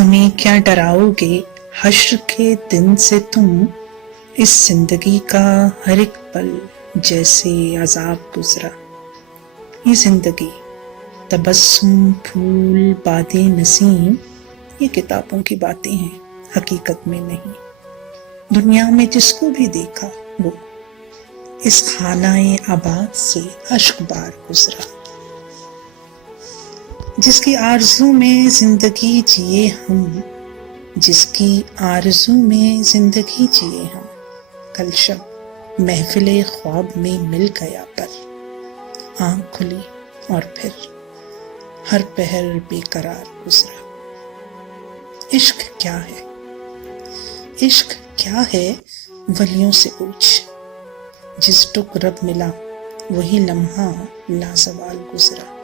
ہمیں کیا ڈراؤ گے حشر کے دن سے تم، اس زندگی کا ہر ایک پل جیسے عذاب گزرا۔ یہ زندگی تبسم، پھول، بادیں نسیم، یہ کتابوں کی باتیں ہیں، حقیقت میں نہیں۔ دنیا میں جس کو بھی دیکھا وہ اس خانہ آباد سے اشک بار گزرا۔ جس کی آرزو میں زندگی جیے ہم، جس کی آرزو میں زندگی جیے ہم، کل شب محفل خواب میں مل گیا پر آنکھ کھلی اور پھر ہر پہر بے قرار گزرا۔ عشق کیا ہے؟ عشق کیا ہے ولیوں سے پوچھ، جس ٹک رب ملا وہی لمحہ لازوال گزرا۔